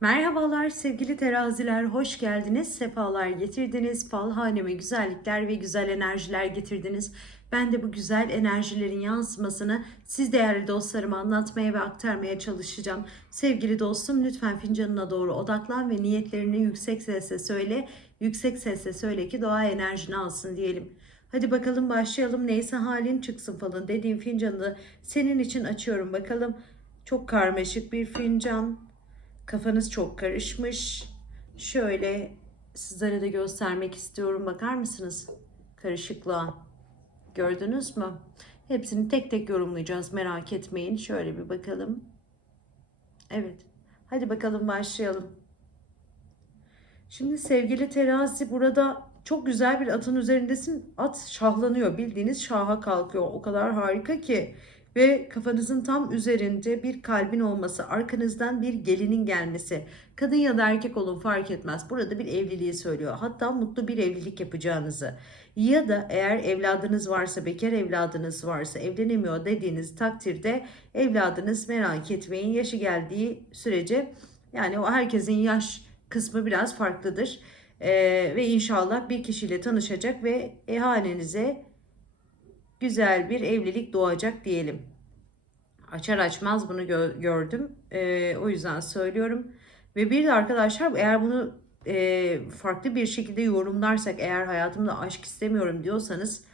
Merhabalar sevgili teraziler, hoş geldiniz, sefalar getirdiniz, fal haneme güzellikler ve güzel enerjiler getirdiniz. Ben de bu güzel enerjilerin yansımasını siz değerli dostlarıma anlatmaya ve aktarmaya çalışacağım. Sevgili dostum lütfen fincanına doğru odaklan ve niyetlerini yüksek sesle söyle. Yüksek sesle söyle ki doğa enerjini alsın diyelim. Hadi bakalım başlayalım. Neyse halin çıksın falan dediğim fincanı senin için açıyorum bakalım. Çok karmaşık bir fincan. Kafanız çok karışmış. Şöyle sizlere de göstermek istiyorum. Bakar mısınız? Karışıklığa. Gördünüz mü? Hepsini tek tek yorumlayacağız. Merak etmeyin. Şöyle bir bakalım. Evet. Hadi bakalım başlayalım. Şimdi sevgili terazi burada çok güzel bir atın üzerindesin. At şahlanıyor. Bildiğiniz şaha kalkıyor. O kadar harika ki ve kafanızın tam üzerinde bir kalbin olması, arkanızdan bir gelinin gelmesi, kadın ya da erkek olun fark etmez. Burada bir evliliği söylüyor. Hatta mutlu bir evlilik yapacağınızı. Ya da eğer evladınız varsa, bekar evladınız varsa, evlenemiyor dediğiniz takdirde evladınız merak etmeyin yaşı geldiği sürece yani o herkesin yaş kısmı biraz farklıdır. Ee, ve inşallah bir kişiyle tanışacak ve e, güzel bir evlilik doğacak diyelim. Açar açmaz bunu gö- gördüm. Ee, o yüzden söylüyorum. Ve bir de arkadaşlar eğer bunu e, farklı bir şekilde yorumlarsak eğer hayatımda aşk istemiyorum diyorsanız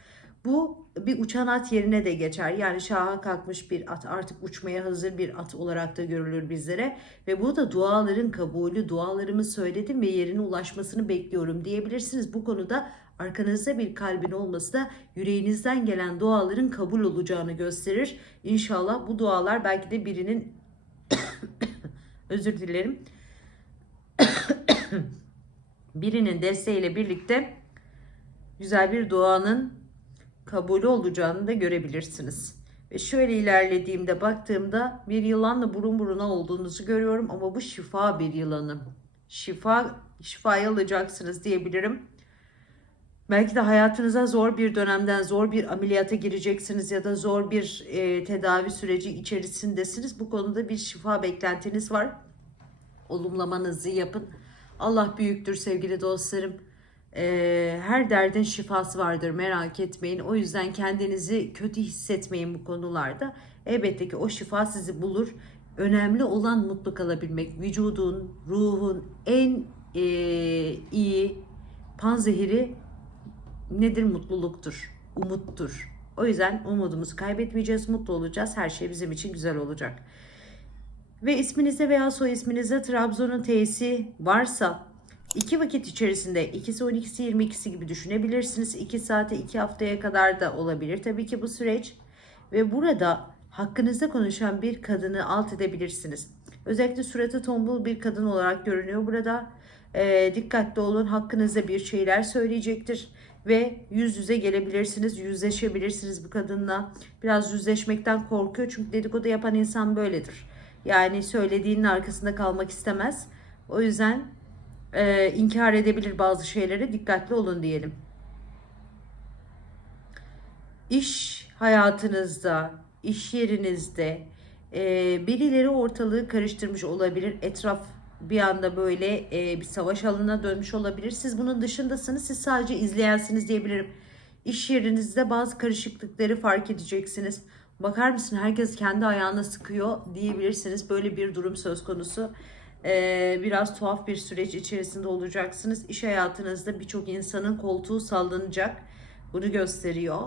bu bir uçan at yerine de geçer. Yani şaha kalkmış bir at artık uçmaya hazır bir at olarak da görülür bizlere. Ve bu da duaların kabulü, dualarımı söyledim ve yerine ulaşmasını bekliyorum diyebilirsiniz. Bu konuda arkanızda bir kalbin olması da yüreğinizden gelen duaların kabul olacağını gösterir. İnşallah bu dualar belki de birinin özür dilerim birinin desteğiyle birlikte güzel bir duanın kabulü olacağını da görebilirsiniz. Ve şöyle ilerlediğimde baktığımda bir yılanla burun buruna olduğunuzu görüyorum ama bu şifa bir yılanı. Şifa şifayı alacaksınız diyebilirim. Belki de hayatınıza zor bir dönemden zor bir ameliyata gireceksiniz ya da zor bir e, tedavi süreci içerisindesiniz. Bu konuda bir şifa beklentiniz var. Olumlamanızı yapın. Allah büyüktür sevgili dostlarım. E, her derdin şifası vardır merak etmeyin. O yüzden kendinizi kötü hissetmeyin bu konularda. Elbette ki o şifa sizi bulur. Önemli olan mutlu kalabilmek. Vücudun, ruhun en e, iyi panzehiri nedir? Mutluluktur, umuttur. O yüzden umudumuzu kaybetmeyeceğiz, mutlu olacağız. Her şey bizim için güzel olacak. Ve isminizde veya soy isminizde Trabzon'un T'si varsa iki vakit içerisinde ikisi 12'si 22'si gibi düşünebilirsiniz. 2 saate 2 haftaya kadar da olabilir tabii ki bu süreç. Ve burada hakkınızda konuşan bir kadını alt edebilirsiniz. Özellikle suratı tombul bir kadın olarak görünüyor burada. E, dikkatli olun hakkınızda bir şeyler söyleyecektir ve yüz yüze gelebilirsiniz, yüzleşebilirsiniz bu kadınla. Biraz yüzleşmekten korkuyor çünkü dedikodu yapan insan böyledir. Yani söylediğinin arkasında kalmak istemez. O yüzden e, inkar edebilir bazı şeylere dikkatli olun diyelim. İş hayatınızda, iş yerinizde e, birileri ortalığı karıştırmış olabilir. Etraf bir anda böyle e, bir savaş alanına dönmüş olabilir. Siz bunun dışındasınız. Siz sadece izleyensiniz diyebilirim. İş yerinizde bazı karışıklıkları fark edeceksiniz. Bakar mısın herkes kendi ayağına sıkıyor diyebilirsiniz. Böyle bir durum söz konusu. Ee, biraz tuhaf bir süreç içerisinde olacaksınız. İş hayatınızda birçok insanın koltuğu sallanacak. Bunu gösteriyor.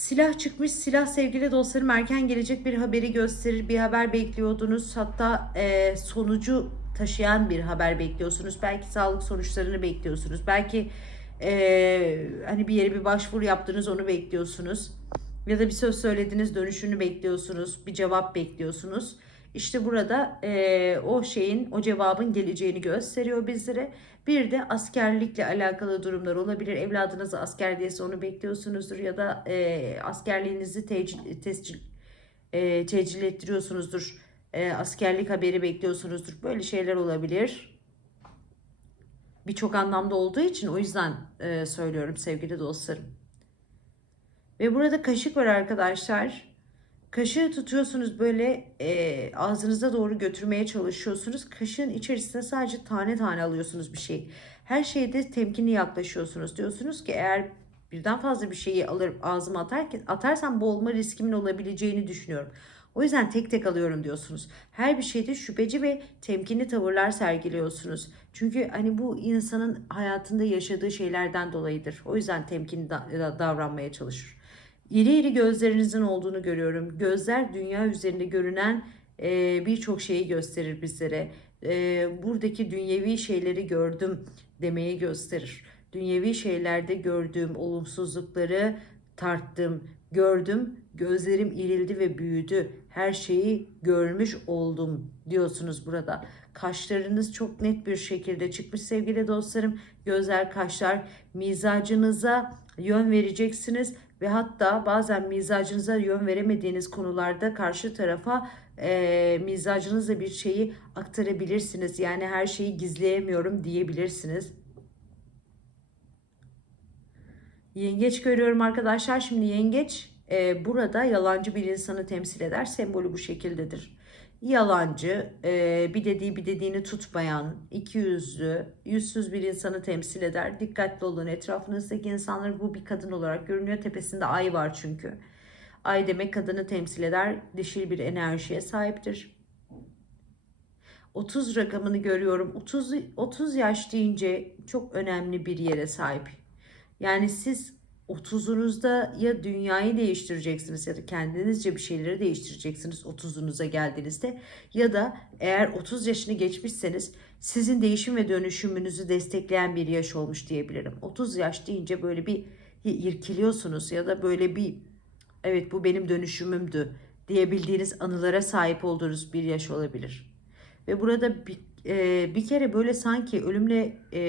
Silah çıkmış. Silah sevgili dostlarım erken gelecek bir haberi gösterir. Bir haber bekliyordunuz. Hatta e, sonucu taşıyan bir haber bekliyorsunuz. Belki sağlık sonuçlarını bekliyorsunuz. Belki e, hani bir yere bir başvuru yaptınız onu bekliyorsunuz. Ya da bir söz söylediniz dönüşünü bekliyorsunuz. Bir cevap bekliyorsunuz. İşte burada e, o şeyin, o cevabın geleceğini gösteriyor bizlere. Bir de askerlikle alakalı durumlar olabilir. Evladınız asker diyese onu bekliyorsunuzdur ya da e, askerliğinizi tecil, tescil, e, tecil ettiriyorsunuzdur. E, askerlik haberi bekliyorsunuzdur. Böyle şeyler olabilir. Birçok anlamda olduğu için o yüzden e, söylüyorum sevgili dostlarım. Ve burada kaşık var arkadaşlar. Kaşığı tutuyorsunuz böyle e, ağzınıza doğru götürmeye çalışıyorsunuz. Kaşığın içerisine sadece tane tane alıyorsunuz bir şey. Her şeyde temkinli yaklaşıyorsunuz. Diyorsunuz ki eğer birden fazla bir şeyi alır ağzıma atarken atarsam boğulma riskimin olabileceğini düşünüyorum. O yüzden tek tek alıyorum diyorsunuz. Her bir şeyde şüpheci ve temkinli tavırlar sergiliyorsunuz. Çünkü hani bu insanın hayatında yaşadığı şeylerden dolayıdır. O yüzden temkinli da- davranmaya çalışır. İri iri gözlerinizin olduğunu görüyorum. Gözler dünya üzerinde görünen e, birçok şeyi gösterir bizlere. E, buradaki dünyevi şeyleri gördüm demeyi gösterir. Dünyevi şeylerde gördüğüm olumsuzlukları tarttım, gördüm. Gözlerim irildi ve büyüdü. Her şeyi görmüş oldum diyorsunuz burada. Kaşlarınız çok net bir şekilde çıkmış sevgili dostlarım. Gözler, kaşlar mizacınıza yön vereceksiniz ve hatta bazen mizacınıza yön veremediğiniz konularda karşı tarafa e, mizacınızla bir şeyi aktarabilirsiniz. Yani her şeyi gizleyemiyorum diyebilirsiniz. Yengeç görüyorum arkadaşlar. Şimdi yengeç e, burada yalancı bir insanı temsil eder. Sembolü bu şekildedir. Yalancı, e, bir dediği bir dediğini tutmayan, iki yüzlü, yüzsüz bir insanı temsil eder. Dikkatli olun etrafınızdaki insanlar bu bir kadın olarak görünüyor. Tepesinde ay var çünkü. Ay demek kadını temsil eder. Dişil bir enerjiye sahiptir. 30 rakamını görüyorum. 30 30 yaş deyince çok önemli bir yere sahip. Yani siz 30'unuzda ya dünyayı değiştireceksiniz ya da kendinizce bir şeyleri değiştireceksiniz 30'unuza geldiğinizde ya da eğer 30 yaşını geçmişseniz sizin değişim ve dönüşümünüzü destekleyen bir yaş olmuş diyebilirim. 30 yaş deyince böyle bir irkiliyorsunuz ya da böyle bir evet bu benim dönüşümümdü diyebildiğiniz anılara sahip olduğunuz bir yaş olabilir. Ve burada bir, e, bir kere böyle sanki ölümle e,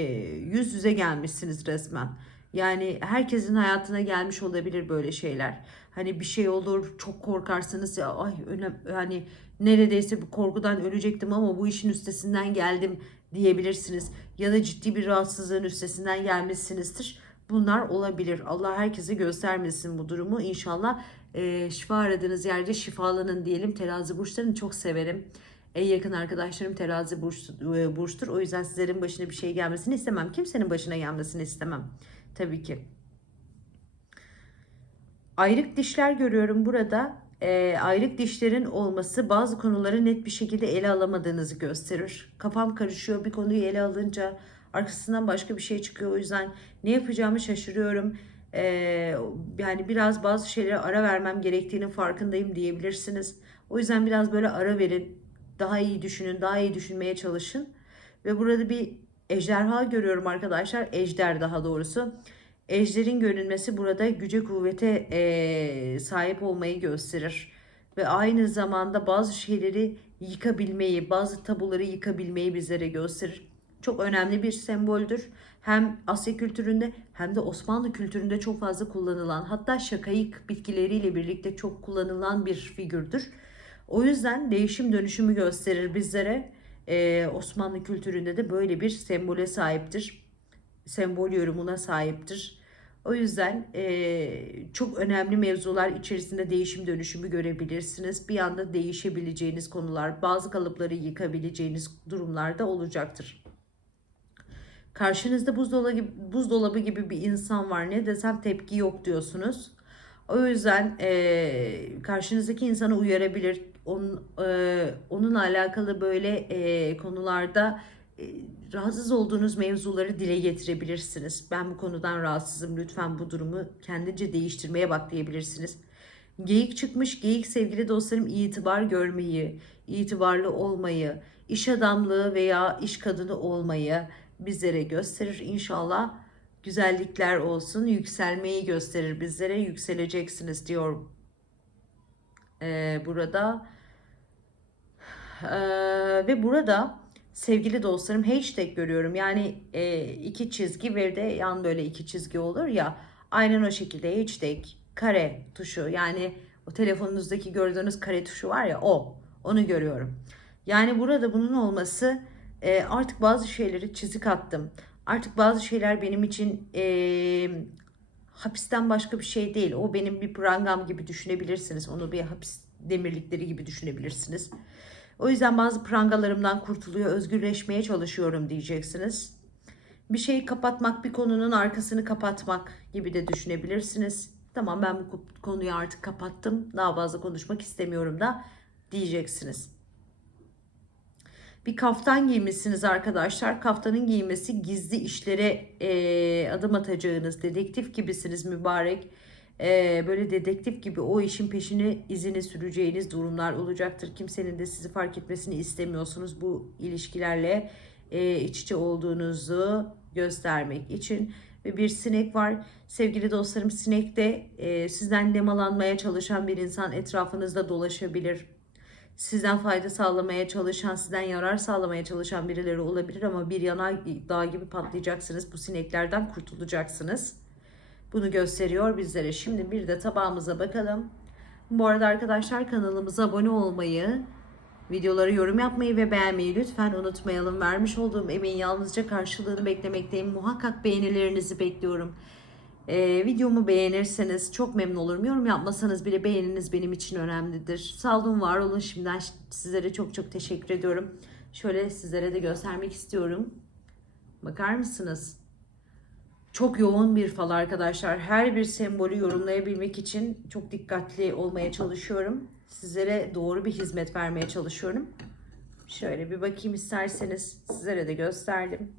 yüz yüze gelmişsiniz resmen. Yani herkesin hayatına gelmiş olabilir böyle şeyler. Hani bir şey olur, çok korkarsınız ya ay önem hani neredeyse bu korkudan ölecektim ama bu işin üstesinden geldim diyebilirsiniz. Ya da ciddi bir rahatsızlığın üstesinden gelmişsinizdir. Bunlar olabilir. Allah herkese göstermesin bu durumu. İnşallah e, şifa aradığınız yerde şifalanın diyelim. Terazi burçlarını çok severim. En yakın arkadaşlarım terazi burç, e, burçtur. O yüzden sizlerin başına bir şey gelmesini istemem. Kimsenin başına gelmesini istemem. Tabii ki. Ayrık dişler görüyorum burada. E, ayrık dişlerin olması bazı konuları net bir şekilde ele alamadığınızı gösterir. Kafam karışıyor bir konuyu ele alınca arkasından başka bir şey çıkıyor. O yüzden ne yapacağımı şaşırıyorum. E, yani biraz bazı şeylere ara vermem gerektiğinin farkındayım diyebilirsiniz. O yüzden biraz böyle ara verin. Daha iyi düşünün, daha iyi düşünmeye çalışın. Ve burada bir ejderha görüyorum arkadaşlar. Ejder daha doğrusu. Ejderin görünmesi burada güce kuvvete e, sahip olmayı gösterir. Ve aynı zamanda bazı şeyleri yıkabilmeyi, bazı tabuları yıkabilmeyi bizlere gösterir. Çok önemli bir semboldür. Hem Asya kültüründe hem de Osmanlı kültüründe çok fazla kullanılan hatta şakayık bitkileriyle birlikte çok kullanılan bir figürdür. O yüzden değişim dönüşümü gösterir bizlere. Ee, Osmanlı kültüründe de böyle bir sembole sahiptir. Sembol yorumuna sahiptir. O yüzden e, çok önemli mevzular içerisinde değişim dönüşümü görebilirsiniz. Bir anda değişebileceğiniz konular, bazı kalıpları yıkabileceğiniz durumlarda olacaktır. Karşınızda buzdolabı gibi, buzdolabı gibi bir insan var. Ne desem tepki yok diyorsunuz. O yüzden e, karşınızdaki insanı uyarabilir. Onun, e, onunla alakalı böyle e, konularda e, rahatsız olduğunuz mevzuları dile getirebilirsiniz. Ben bu konudan rahatsızım. Lütfen bu durumu kendince değiştirmeye bak diyebilirsiniz. Geyik çıkmış. Geyik sevgili dostlarım itibar görmeyi, itibarlı olmayı, iş adamlığı veya iş kadını olmayı bizlere gösterir. İnşallah güzellikler olsun. Yükselmeyi gösterir bizlere. Yükseleceksiniz diyor ee, burada. Ee, ve burada sevgili dostlarım hashtag görüyorum. Yani e, iki çizgi ve de yan böyle iki çizgi olur ya. Aynen o şekilde hashtag kare tuşu yani o telefonunuzdaki gördüğünüz kare tuşu var ya o. Onu görüyorum. Yani burada bunun olması e, artık bazı şeyleri çizik attım. Artık bazı şeyler benim için e, hapisten başka bir şey değil. O benim bir prangam gibi düşünebilirsiniz. Onu bir hapis demirlikleri gibi düşünebilirsiniz. O yüzden bazı prangalarımdan kurtuluyor, özgürleşmeye çalışıyorum diyeceksiniz. Bir şeyi kapatmak, bir konunun arkasını kapatmak gibi de düşünebilirsiniz. Tamam ben bu konuyu artık kapattım. Daha fazla konuşmak istemiyorum da diyeceksiniz. Bir kaftan giymişsiniz arkadaşlar. Kaftanın giymesi gizli işlere e, adım atacağınız dedektif gibisiniz mübarek. E, böyle dedektif gibi o işin peşini izini süreceğiniz durumlar olacaktır. Kimsenin de sizi fark etmesini istemiyorsunuz bu ilişkilerle e, iç içe olduğunuzu göstermek için. Ve bir sinek var. Sevgili dostlarım sinek de e, sizden nemalanmaya çalışan bir insan etrafınızda dolaşabilir sizden fayda sağlamaya çalışan, sizden yarar sağlamaya çalışan birileri olabilir ama bir yana dağ gibi patlayacaksınız. Bu sineklerden kurtulacaksınız. Bunu gösteriyor bizlere. Şimdi bir de tabağımıza bakalım. Bu arada arkadaşlar kanalımıza abone olmayı, videoları yorum yapmayı ve beğenmeyi lütfen unutmayalım. Vermiş olduğum emeğin yalnızca karşılığını beklemekteyim. Muhakkak beğenilerinizi bekliyorum. Ee, videomu beğenirseniz çok memnun olurum. Yorum yapmasanız bile beğeniniz benim için önemlidir. Sağ olun, var olun. Şimdiden sizlere çok çok teşekkür ediyorum. Şöyle sizlere de göstermek istiyorum. Bakar mısınız? Çok yoğun bir fal arkadaşlar. Her bir sembolü yorumlayabilmek için çok dikkatli olmaya çalışıyorum. Sizlere doğru bir hizmet vermeye çalışıyorum. Şöyle bir bakayım isterseniz sizlere de gösterdim.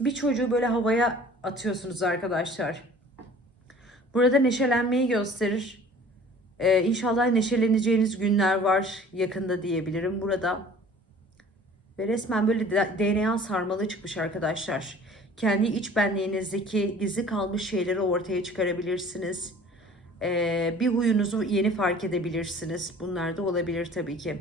Bir çocuğu böyle havaya atıyorsunuz arkadaşlar. Burada neşelenmeyi gösterir. Ee, inşallah neşeleneceğiniz günler var yakında diyebilirim burada. Ve resmen böyle DNA sarmalı çıkmış arkadaşlar. Kendi iç benliğinizdeki gizli kalmış şeyleri ortaya çıkarabilirsiniz. Ee, bir huyunuzu yeni fark edebilirsiniz. Bunlar da olabilir tabii ki.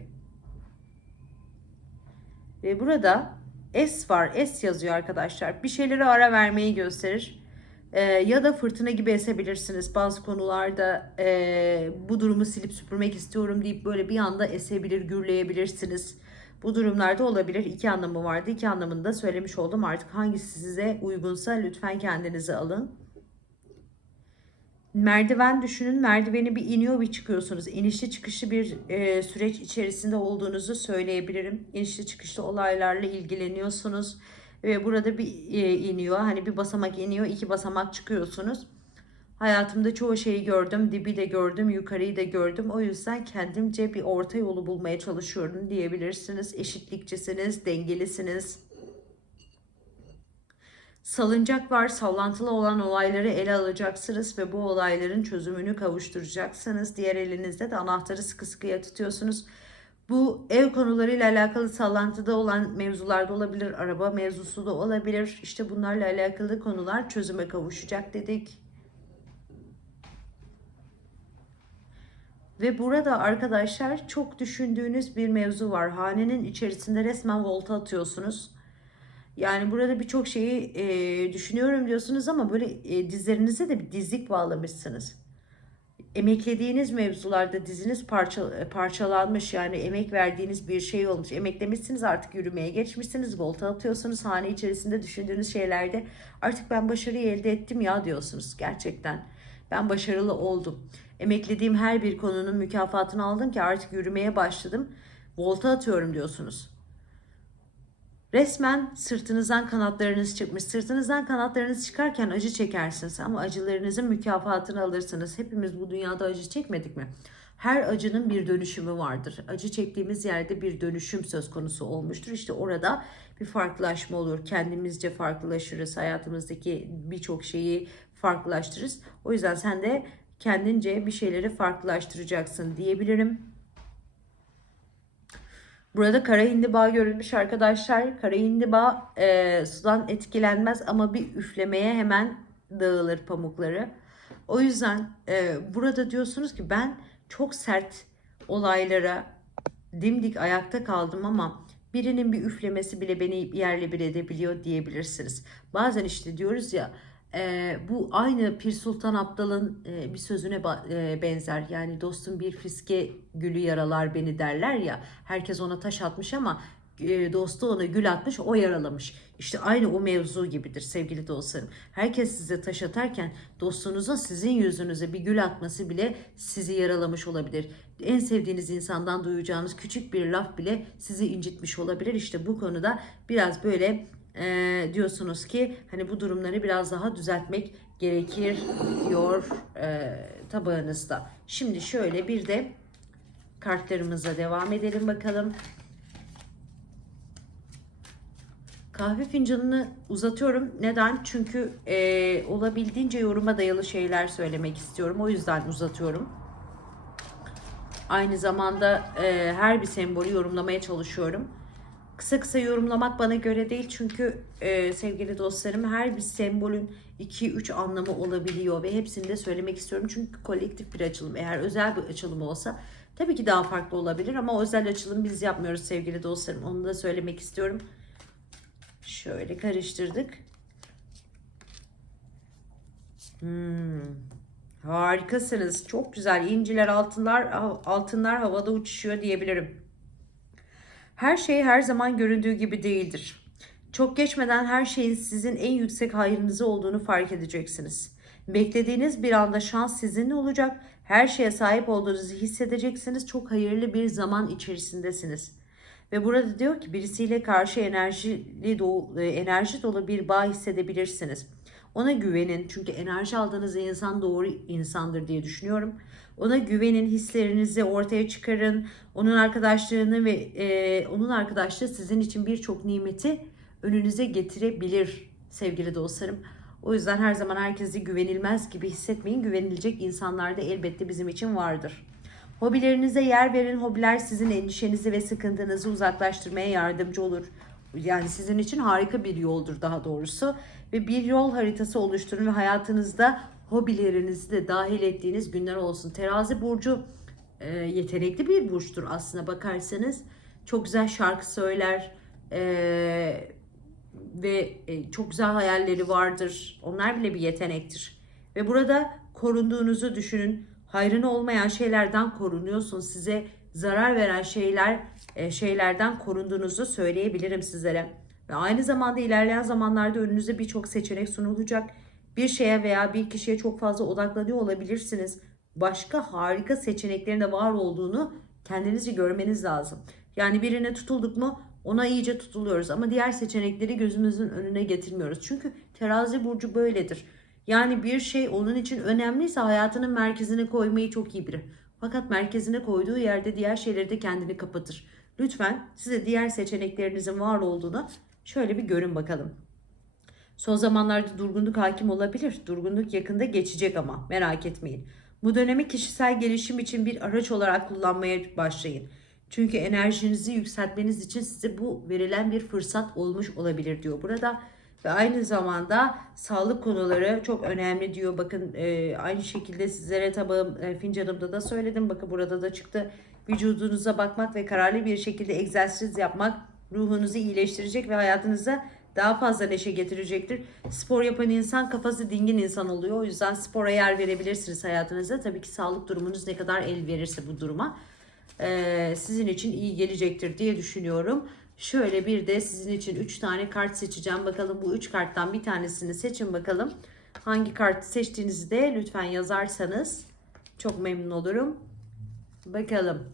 Ve burada S var. S yazıyor arkadaşlar. Bir şeylere ara vermeyi gösterir. Ee, ya da fırtına gibi esebilirsiniz. Bazı konularda e, bu durumu silip süpürmek istiyorum deyip böyle bir anda esebilir, gürleyebilirsiniz. Bu durumlarda olabilir. İki anlamı vardı. İki anlamını da söylemiş oldum. Artık hangisi size uygunsa lütfen kendinize alın. Merdiven düşünün. Merdiveni bir iniyor bir çıkıyorsunuz. İnişli çıkışlı bir e, süreç içerisinde olduğunuzu söyleyebilirim. İnişli çıkışlı olaylarla ilgileniyorsunuz. Ve burada bir e, iniyor. Hani bir basamak iniyor. iki basamak çıkıyorsunuz. Hayatımda çoğu şeyi gördüm. Dibi de gördüm. Yukarıyı da gördüm. O yüzden kendimce bir orta yolu bulmaya çalışıyorum diyebilirsiniz. Eşitlikçisiniz. Dengelisiniz Salıncak var, sallantılı olan olayları ele alacaksınız ve bu olayların çözümünü kavuşturacaksınız. Diğer elinizde de anahtarı sıkı sıkıya tutuyorsunuz. Bu ev konularıyla alakalı sallantıda olan mevzularda olabilir, araba mevzusu da olabilir. İşte bunlarla alakalı konular çözüme kavuşacak dedik. Ve burada arkadaşlar çok düşündüğünüz bir mevzu var. Hanenin içerisinde resmen volta atıyorsunuz. Yani burada birçok şeyi e, düşünüyorum diyorsunuz ama böyle e, dizlerinize de bir dizlik bağlamışsınız. Emeklediğiniz mevzularda diziniz parça, parçalanmış yani emek verdiğiniz bir şey olmuş. Emeklemişsiniz artık yürümeye geçmişsiniz. Volta atıyorsunuz hane içerisinde düşündüğünüz şeylerde. Artık ben başarıyı elde ettim ya diyorsunuz gerçekten. Ben başarılı oldum. Emeklediğim her bir konunun mükafatını aldım ki artık yürümeye başladım. Volta atıyorum diyorsunuz. Resmen sırtınızdan kanatlarınız çıkmış. Sırtınızdan kanatlarınız çıkarken acı çekersiniz ama acılarınızın mükafatını alırsınız. Hepimiz bu dünyada acı çekmedik mi? Her acının bir dönüşümü vardır. Acı çektiğimiz yerde bir dönüşüm söz konusu olmuştur. İşte orada bir farklılaşma olur. Kendimizce farklılaşırız. Hayatımızdaki birçok şeyi farklılaştırırız. O yüzden sen de kendince bir şeyleri farklılaştıracaksın diyebilirim. Burada kara hindiba görülmüş arkadaşlar. Kara hindiba e, sudan etkilenmez ama bir üflemeye hemen dağılır pamukları. O yüzden e, burada diyorsunuz ki ben çok sert olaylara dimdik ayakta kaldım ama birinin bir üflemesi bile beni yerle bir edebiliyor diyebilirsiniz. Bazen işte diyoruz ya e, bu aynı Pir Sultan Abdal'ın e, bir sözüne e, benzer. Yani dostum bir fiske gülü yaralar beni derler ya. Herkes ona taş atmış ama dostu ona gül atmış, o yaralamış. İşte aynı o mevzu gibidir sevgili dostlarım. Herkes size taş atarken dostunuzun sizin yüzünüze bir gül atması bile sizi yaralamış olabilir. En sevdiğiniz insandan duyacağınız küçük bir laf bile sizi incitmiş olabilir. İşte bu konuda biraz böyle e, diyorsunuz ki hani bu durumları biraz daha düzeltmek gerekir diyor e, tabağınızda. Şimdi şöyle bir de kartlarımıza devam edelim bakalım. Kahve fincanını uzatıyorum. Neden? Çünkü e, olabildiğince yoruma dayalı şeyler söylemek istiyorum. O yüzden uzatıyorum. Aynı zamanda e, her bir sembolü yorumlamaya çalışıyorum. Kısa kısa yorumlamak bana göre değil çünkü e, sevgili dostlarım her bir sembolün 2-3 anlamı olabiliyor ve hepsini de söylemek istiyorum. Çünkü kolektif bir açılım eğer özel bir açılım olsa tabii ki daha farklı olabilir ama özel açılım biz yapmıyoruz sevgili dostlarım onu da söylemek istiyorum. Şöyle karıştırdık. Hmm, harikasınız. Çok güzel. İnciler, altınlar, altınlar havada uçuşuyor diyebilirim. Her şey her zaman göründüğü gibi değildir. Çok geçmeden her şeyin sizin en yüksek hayrınıza olduğunu fark edeceksiniz. Beklediğiniz bir anda şans sizinle olacak. Her şeye sahip olduğunuzu hissedeceksiniz. Çok hayırlı bir zaman içerisindesiniz. Ve burada diyor ki birisiyle karşı enerjili dolu, e, enerji dolu bir bağ hissedebilirsiniz. Ona güvenin çünkü enerji aldığınız insan doğru insandır diye düşünüyorum. Ona güvenin, hislerinizi ortaya çıkarın. Onun arkadaşlığını ve e, onun arkadaşlığı sizin için birçok nimeti önünüze getirebilir sevgili dostlarım. O yüzden her zaman herkesi güvenilmez gibi hissetmeyin. Güvenilecek insanlar da elbette bizim için vardır. Hobilerinize yer verin. Hobiler sizin endişenizi ve sıkıntınızı uzaklaştırmaya yardımcı olur. Yani sizin için harika bir yoldur daha doğrusu. Ve bir yol haritası oluşturun ve hayatınızda hobilerinizi de dahil ettiğiniz günler olsun. Terazi burcu e, yetenekli bir burçtur aslına bakarsanız. Çok güzel şarkı söyler e, ve e, çok güzel hayalleri vardır. Onlar bile bir yetenektir. Ve burada korunduğunuzu düşünün. Hayrına olmayan şeylerden korunuyorsun. Size zarar veren şeyler e, şeylerden korunduğunuzu söyleyebilirim sizlere. Ve aynı zamanda ilerleyen zamanlarda önünüze birçok seçenek sunulacak. Bir şeye veya bir kişiye çok fazla odaklanıyor olabilirsiniz. Başka harika seçeneklerin de var olduğunu kendinizce görmeniz lazım. Yani birine tutulduk mu ona iyice tutuluyoruz ama diğer seçenekleri gözümüzün önüne getirmiyoruz. Çünkü terazi burcu böyledir. Yani bir şey onun için önemliyse hayatının merkezine koymayı çok iyi bilir. Fakat merkezine koyduğu yerde diğer şeyleri de kendini kapatır. Lütfen size diğer seçeneklerinizin var olduğunu şöyle bir görün bakalım. Son zamanlarda durgunluk hakim olabilir. Durgunluk yakında geçecek ama merak etmeyin. Bu dönemi kişisel gelişim için bir araç olarak kullanmaya başlayın. Çünkü enerjinizi yükseltmeniz için size bu verilen bir fırsat olmuş olabilir diyor burada. Ve aynı zamanda sağlık konuları çok önemli diyor. Bakın e, aynı şekilde sizlere tabağım e, fincanımda da söyledim. Bakın burada da çıktı. Vücudunuza bakmak ve kararlı bir şekilde egzersiz yapmak ruhunuzu iyileştirecek ve hayatınıza daha fazla neşe getirecektir. Spor yapan insan kafası dingin insan oluyor. O yüzden spora yer verebilirsiniz hayatınızda. Tabii ki sağlık durumunuz ne kadar el verirse bu duruma e, sizin için iyi gelecektir diye düşünüyorum. Şöyle bir de sizin için 3 tane kart seçeceğim. Bakalım bu 3 karttan bir tanesini seçin bakalım. Hangi kartı seçtiğinizi de lütfen yazarsanız çok memnun olurum. Bakalım.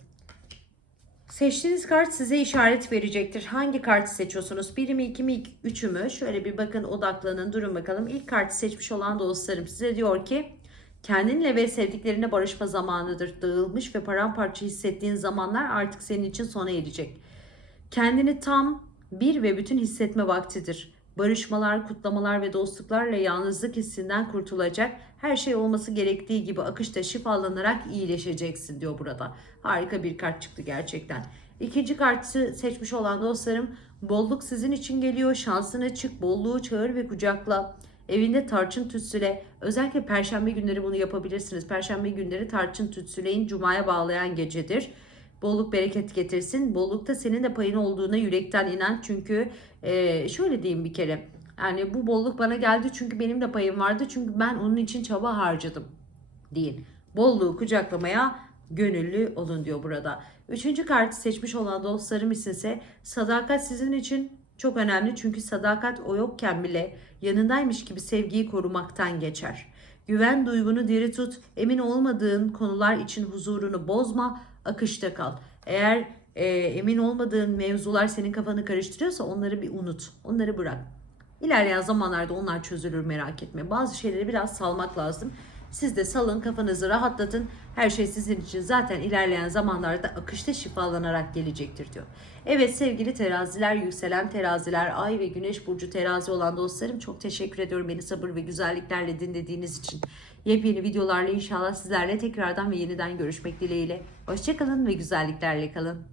Seçtiğiniz kart size işaret verecektir. Hangi kartı seçiyorsunuz? Biri mi, iki mi, üçü mü? Şöyle bir bakın, odaklanın, durun bakalım. İlk kartı seçmiş olan dostlarım size diyor ki kendinle ve sevdiklerine barışma zamanıdır. Dağılmış ve paramparça hissettiğin zamanlar artık senin için sona erecek. Kendini tam, bir ve bütün hissetme vaktidir. Barışmalar, kutlamalar ve dostluklarla yalnızlık hissinden kurtulacak. Her şey olması gerektiği gibi akışta şifalanarak iyileşeceksin diyor burada. Harika bir kart çıktı gerçekten. İkinci kartı seçmiş olan dostlarım bolluk sizin için geliyor. Şansını çık, bolluğu çağır ve kucakla. Evinde tarçın tütsüle. Özellikle perşembe günleri bunu yapabilirsiniz. Perşembe günleri tarçın tütsüleyin. Cuma'ya bağlayan gecedir bolluk bereket getirsin. Bollukta senin de payın olduğuna yürekten inan. Çünkü e, şöyle diyeyim bir kere. Yani bu bolluk bana geldi çünkü benim de payım vardı. Çünkü ben onun için çaba harcadım deyin. Bolluğu kucaklamaya gönüllü olun diyor burada. Üçüncü kartı seçmiş olan dostlarım ise sadakat sizin için çok önemli. Çünkü sadakat o yokken bile yanındaymış gibi sevgiyi korumaktan geçer. Güven duygunu diri tut. Emin olmadığın konular için huzurunu bozma. Akışta kal. Eğer e, emin olmadığın mevzular senin kafanı karıştırıyorsa onları bir unut. Onları bırak. İlerleyen zamanlarda onlar çözülür merak etme. Bazı şeyleri biraz salmak lazım. Siz de salın kafanızı rahatlatın. Her şey sizin için zaten ilerleyen zamanlarda akışta şifalanarak gelecektir diyor. Evet sevgili teraziler, yükselen teraziler, ay ve güneş burcu terazi olan dostlarım çok teşekkür ediyorum beni sabır ve güzelliklerle dinlediğiniz için. Yepyeni videolarla inşallah sizlerle tekrardan ve yeniden görüşmek dileğiyle. Hoşçakalın ve güzelliklerle kalın.